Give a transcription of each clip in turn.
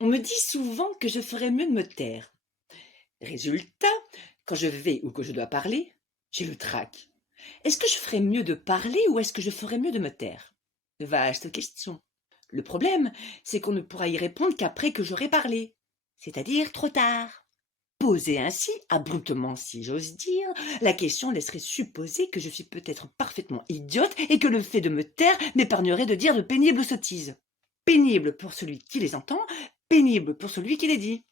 On me dit souvent que je ferais mieux de me taire. Résultat, quand je vais ou que je dois parler, j'ai le trac. Est-ce que je ferais mieux de parler ou est-ce que je ferais mieux de me taire? Vaste question. Le problème, c'est qu'on ne pourra y répondre qu'après que j'aurai parlé, c'est-à-dire trop tard. Posée ainsi, abruptement si j'ose dire, la question laisserait supposer que je suis peut-être parfaitement idiote et que le fait de me taire m'épargnerait de dire de pénibles sottises. Pénible pour celui qui les entend, pénible pour celui qui les dit.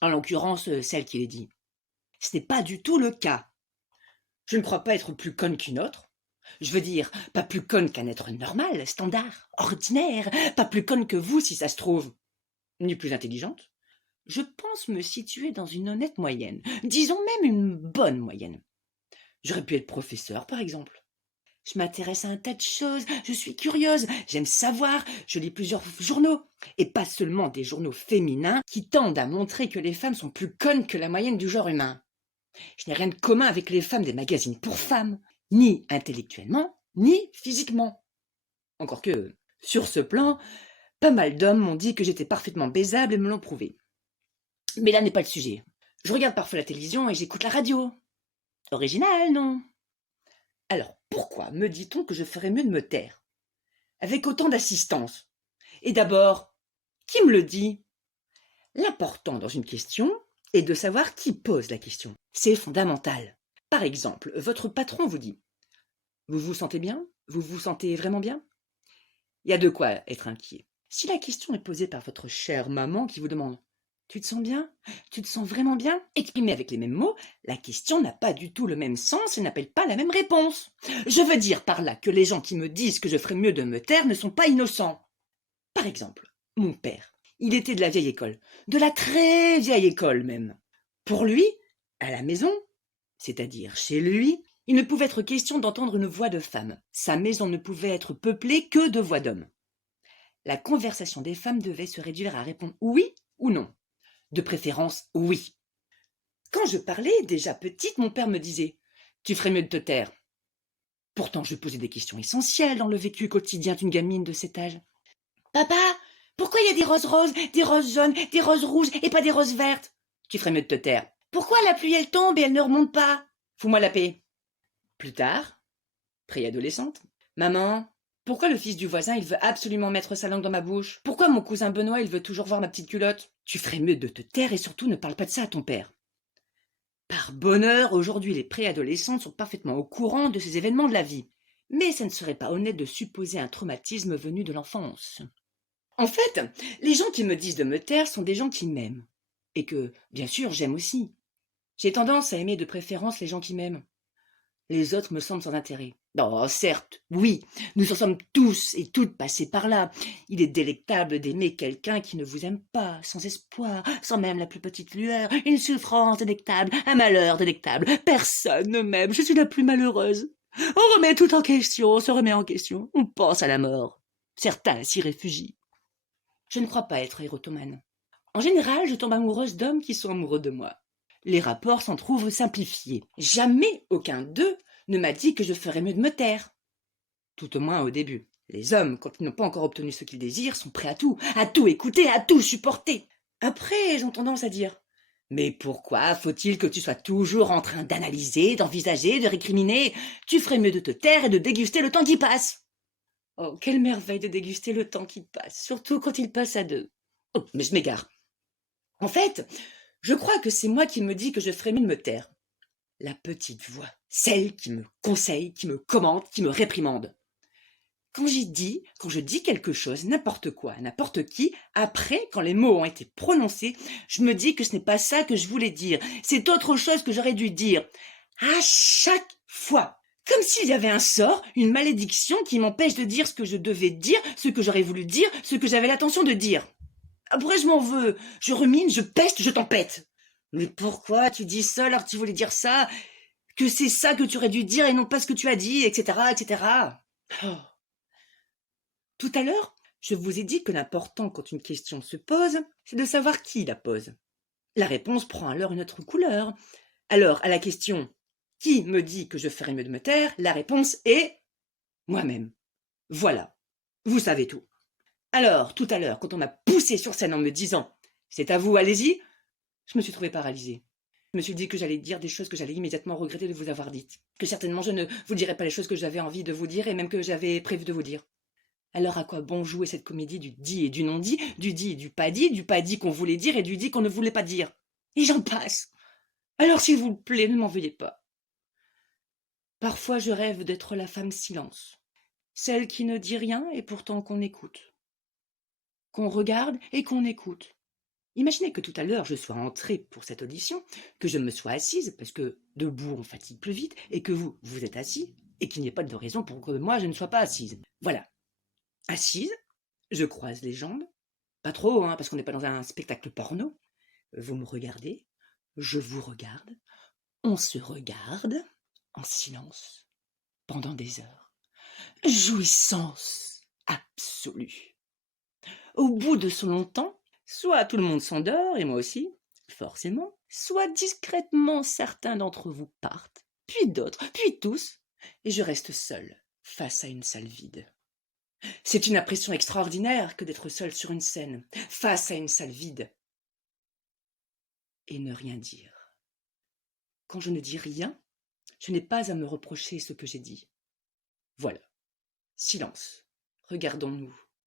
En l'occurrence, celle qui les dit. Ce n'est pas du tout le cas. Je ne crois pas être plus conne qu'une autre. Je veux dire, pas plus conne qu'un être normal, standard, ordinaire, pas plus conne que vous si ça se trouve, ni plus intelligente. Je pense me situer dans une honnête moyenne, disons même une bonne moyenne. J'aurais pu être professeur, par exemple. Je m'intéresse à un tas de choses, je suis curieuse, j'aime savoir, je lis plusieurs journaux, et pas seulement des journaux féminins qui tendent à montrer que les femmes sont plus connes que la moyenne du genre humain. Je n'ai rien de commun avec les femmes des magazines pour femmes, ni intellectuellement, ni physiquement. Encore que, sur ce plan, pas mal d'hommes m'ont dit que j'étais parfaitement baisable et me l'ont prouvé. Mais là n'est pas le sujet. Je regarde parfois la télévision et j'écoute la radio. Original, non? Alors pourquoi me dit-on que je ferais mieux de me taire? Avec autant d'assistance. Et d'abord, qui me le dit? L'important dans une question est de savoir qui pose la question. C'est fondamental. Par exemple, votre patron vous dit: vous vous sentez bien? Vous vous sentez vraiment bien? Il y a de quoi être inquiet. Si la question est posée par votre chère maman qui vous demande: tu te sens bien? Tu te sens vraiment bien? Exprimée avec les mêmes mots, la question n'a pas du tout le même sens et n'appelle pas la même réponse. Je veux dire par là que les gens qui me disent que je ferais mieux de me taire ne sont pas innocents. Par exemple, mon père, il était de la vieille école, de la très vieille école même. Pour lui, à la maison, c'est-à-dire chez lui, il ne pouvait être question d'entendre une voix de femme. Sa maison ne pouvait être peuplée que de voix d'hommes. La conversation des femmes devait se réduire à répondre oui ou non. De préférence, oui. Quand je parlais, déjà petite, mon père me disait: tu ferais mieux de te taire. Pourtant, je posais des questions essentielles dans le vécu quotidien d'une gamine de cet âge. Papa, pourquoi il y a des roses roses, des roses jaunes, des roses rouges et pas des roses vertes? Tu ferais mieux de te taire. Pourquoi la pluie elle tombe et elle ne remonte pas? Fous-moi la paix. Plus tard, préadolescente: maman, pourquoi le fils du voisin il veut absolument mettre sa langue dans ma bouche? Pourquoi mon cousin Benoît il veut toujours voir ma petite culotte? Tu ferais mieux de te taire et surtout ne parle pas de ça à ton père. Par bonheur, aujourd'hui les préadolescentes sont parfaitement au courant de ces événements de la vie. Mais ça ne serait pas honnête de supposer un traumatisme venu de l'enfance. En fait, les gens qui me disent de me taire sont des gens qui m'aiment. Et que, bien sûr, j'aime aussi. J'ai tendance à aimer de préférence les gens qui m'aiment. Les autres me semblent sans intérêt. Oh, certes, oui, nous en sommes tous et toutes passés par là. Il est délectable d'aimer quelqu'un qui ne vous aime pas, sans espoir, sans même la plus petite lueur, une souffrance délectable, un malheur délectable. Personne ne m'aime, je suis la plus malheureuse. On remet tout en question, on se remet en question, on pense à la mort. Certains s'y réfugient. Je ne crois pas être érotomane. En général, je tombe amoureuse d'hommes qui sont amoureux de moi. Les rapports s'en trouvent simplifiés. Jamais aucun d'eux ne m'a dit que je ferais mieux de me taire. Tout au moins au début. Les hommes, quand ils n'ont pas encore obtenu ce qu'ils désirent, sont prêts à tout écouter, à tout supporter. Après, ils ont tendance à dire: mais pourquoi faut-il que tu sois toujours en train d'analyser, d'envisager, de récriminer? Tu ferais mieux de te taire et de déguster le temps qui passe. Oh, quelle merveille de déguster le temps qui passe, surtout quand il passe à deux. Oh, mais je m'égare. En fait, je crois que c'est moi qui me dis que je ferais mieux de me taire. La petite voix, celle qui me conseille, qui me commente, qui me réprimande. Quand je dis quelque chose, n'importe quoi, n'importe qui, après, quand les mots ont été prononcés, je me dis que ce n'est pas ça que je voulais dire, c'est autre chose que j'aurais dû dire. À chaque fois. Comme s'il y avait un sort, une malédiction qui m'empêche de dire ce que je devais dire, ce que j'aurais voulu dire, ce que j'avais l'intention de dire. Après, je m'en veux. Je rumine, je peste, je tempête. Mais pourquoi tu dis ça alors que tu voulais dire ça? Que c'est ça que tu aurais dû dire et non pas ce que tu as dit, etc., etc. Oh. Tout à l'heure, je vous ai dit que l'important quand une question se pose, c'est de savoir qui la pose. La réponse prend alors une autre couleur. Alors, à la question « Qui me dit que je ferais mieux de me taire ?» la réponse est « Moi-même. » Voilà. Vous savez tout. Alors, tout à l'heure, quand on m'a poussé sur scène en me disant « C'est à vous, allez-y », je me suis trouvée paralysée. Je me suis dit que j'allais dire des choses que j'allais immédiatement regretter de vous avoir dites. Que certainement je ne vous dirais pas les choses que j'avais envie de vous dire et même que j'avais prévu de vous dire. Alors à quoi bon jouer cette comédie du dit et du non dit, du dit et du pas dit qu'on voulait dire et du dit qu'on ne voulait pas dire. Et j'en passe. Alors s'il vous plaît, ne m'en veuillez pas. Parfois je rêve d'être la femme silence, celle qui ne dit rien et pourtant qu'on écoute. Qu'on regarde et qu'on écoute. Imaginez que tout à l'heure je sois entrée pour cette audition, que je me sois assise, parce que debout on fatigue plus vite, et que vous, vous êtes assis, et qu'il n'y ait pas de raison pour que moi je ne sois pas assise. Voilà. Assise, je croise les jambes, pas trop, hein, parce qu'on n'est pas dans un spectacle porno. Vous me regardez, je vous regarde, on se regarde, en silence, pendant des heures. Jouissance absolue. Au bout de ce long temps, soit tout le monde s'endort, et moi aussi, forcément, soit discrètement certains d'entre vous partent, puis d'autres, puis tous, et je reste seule face à une salle vide. C'est une impression extraordinaire que d'être seule sur une scène, face à une salle vide, et ne rien dire. Quand je ne dis rien, je n'ai pas à me reprocher ce que j'ai dit. Voilà. Silence. Regardons-nous.